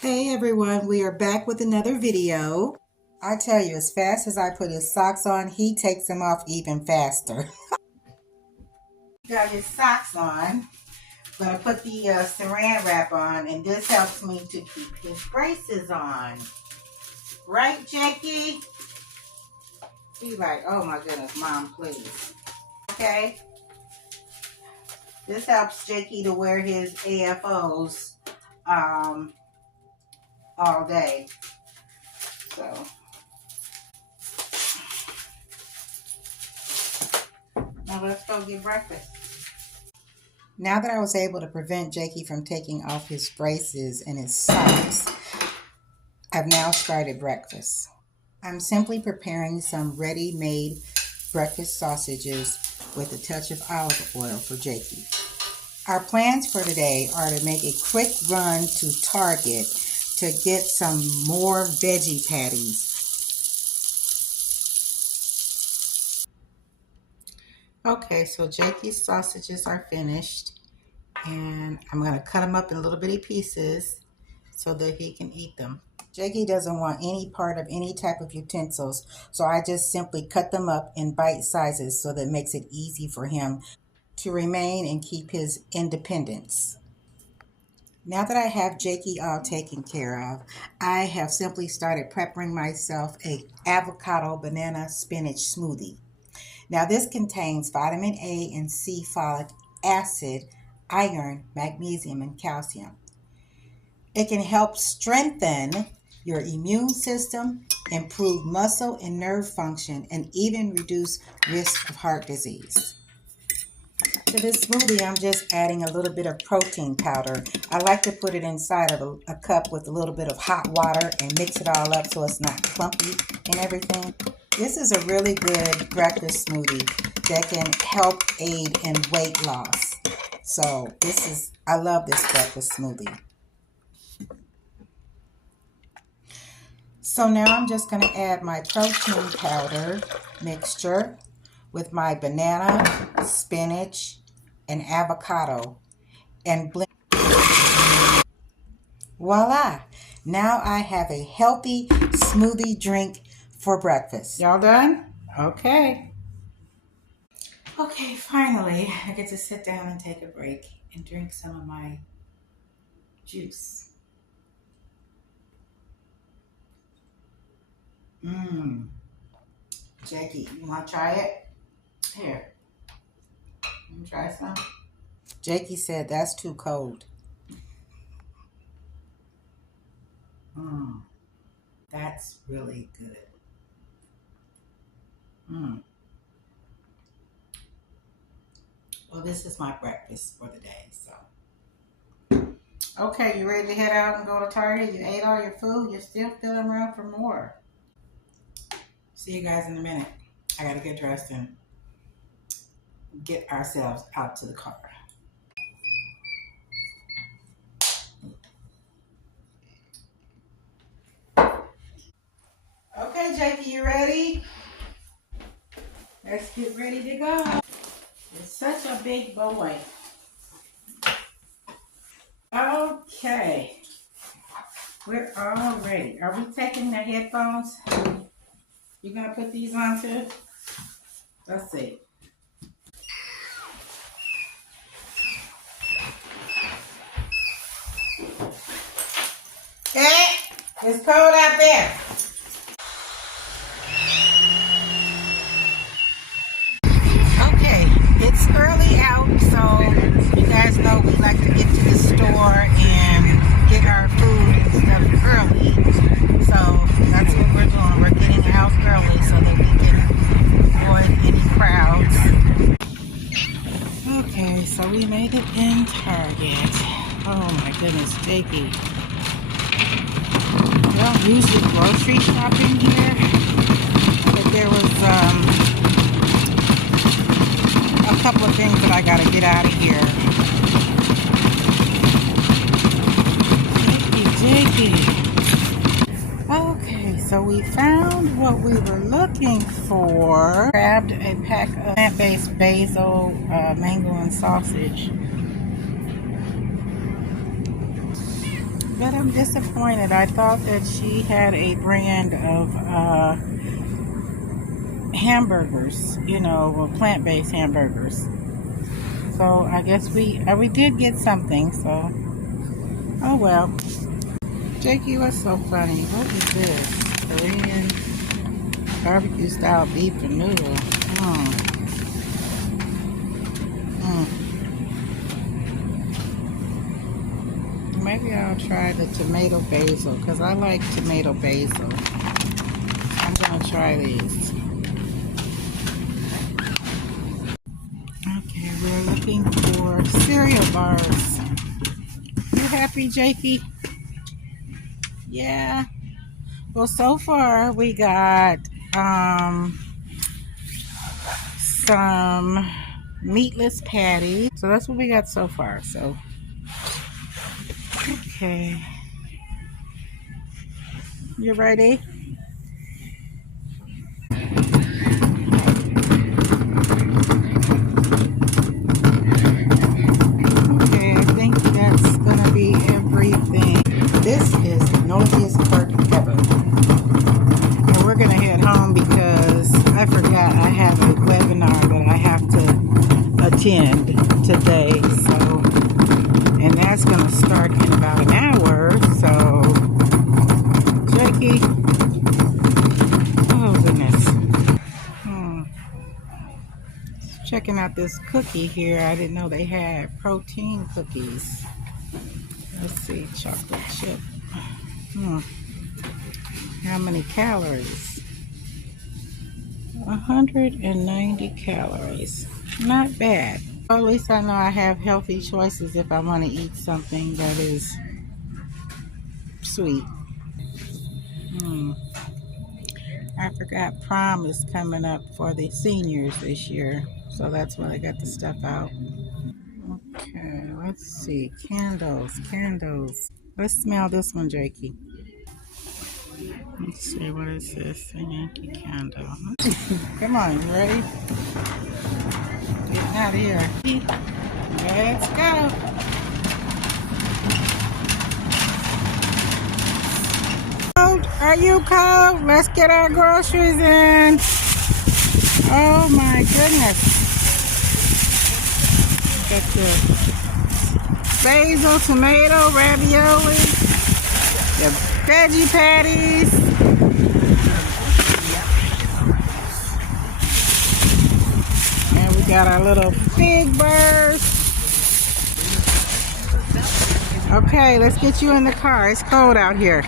Hey everyone, we are back with another video. I tell you, as fast as I put his socks on, he takes them off even faster. Got his socks on. I'm going to put the saran wrap on, and this helps me to keep his braces on. Right, Jakey? He's like, oh my goodness, Mom, please. Okay? This helps Jakey to wear his AFOs all day. So... now let's go get breakfast. Now that I was able to prevent Jakey from taking off his braces and his socks, I've now started breakfast. I'm simply preparing some ready-made breakfast sausages with a touch of olive oil for Jakey. Our plans for today are to make a quick run to Target to get some more veggie patties. Okay, so Jakey's sausages are finished, and I'm going to cut them up in little bitty pieces so that he can eat them. Jakey doesn't want any part of any type of utensils, so I just simply cut them up in bite sizes so that it makes it easy for him to remain and keep his independence. Now that I have Jakey all taken care of, I have simply started preparing myself a avocado banana spinach smoothie. Now this contains vitamin A and C folic acid, iron, magnesium, and calcium. It can help strengthen your immune system, improve muscle and nerve function, and even reduce risk of heart disease. To this smoothie, I'm just adding a little bit of protein powder. I like to put it inside of a cup with a little bit of hot water and mix it all up so it's not clumpy and everything. This is a really good breakfast smoothie that can help aid in weight loss. So I love this breakfast smoothie. So now I'm just going to add my protein powder mixture with my banana, spinach, and avocado and blend. Voila! Now I have a healthy smoothie drink for breakfast. Y'all done? Okay. Okay, finally, I get to sit down and take a break and drink some of my juice. Jakey, you want to try it? Here. You try some? Jakey said that's too cold. That's really good. Well, this is my breakfast for the day, so. Okay, you ready to head out and go to Target? You ate all your food? You're still feeling around for more. See you guys in a minute. I gotta get dressed and get ourselves out to the car. Okay, Jakey, you ready? Let's get ready to go. You're such a big boy. Okay. We're all ready. Are we taking the headphones? You gonna put these on too? Let's see. Hey, it's cold out there. Okay, it's early out, so you guys know we like to get to the store and get our food and stuff early. So that's what we're doing. We're getting out early so that we can avoid any crowds. Okay, so we made it in Target. Oh my goodness, Jakey. We don't usually grocery shopping here, but there was a couple of things that I gotta get out of here. Jakey. Okay, so we found what we were looking for. Grabbed a pack of plant-based basil, mango, and sausage. But I'm disappointed. I thought that she had a brand of hamburgers, you know, well, plant-based hamburgers. So I guess we did get something. So oh well. Jakey, what's so funny? What is this? Korean barbecue style beef and noodle. Mm. Maybe I'll try the tomato basil because I like tomato basil. I'm gonna try these. Okay, we're looking for cereal bars. You happy, Jakey? Yeah. Well, so far we got some meatless patties. So that's what we got so far. So okay, you ready? Okay, I think that's gonna be everything. This is the noisiest part ever. And we're gonna head home because I forgot I have a webinar that I have to attend today. So, and that's gonna start in about an hour. So, Jakey, oh goodness. Checking out this cookie here. I didn't know they had protein cookies. Let's see, chocolate chip. How many calories? 190 calories. Not bad. Well, at least I know I have healthy choices if I want to eat something that is sweet. I forgot prom is coming up for the seniors this year. So that's why I got the stuff out. Okay, let's see. Candles, candles. Let's smell this one, Jakey. Let's see, what is this? A Yankee candle. Come on, you ready? Getting out of here. Let's go. Are you cold? Let's get our groceries in. Oh my goodness. Got the basil, tomato, ravioli, the veggie patties. And we got our little fig burst. Okay, let's get you in the car. It's cold out here.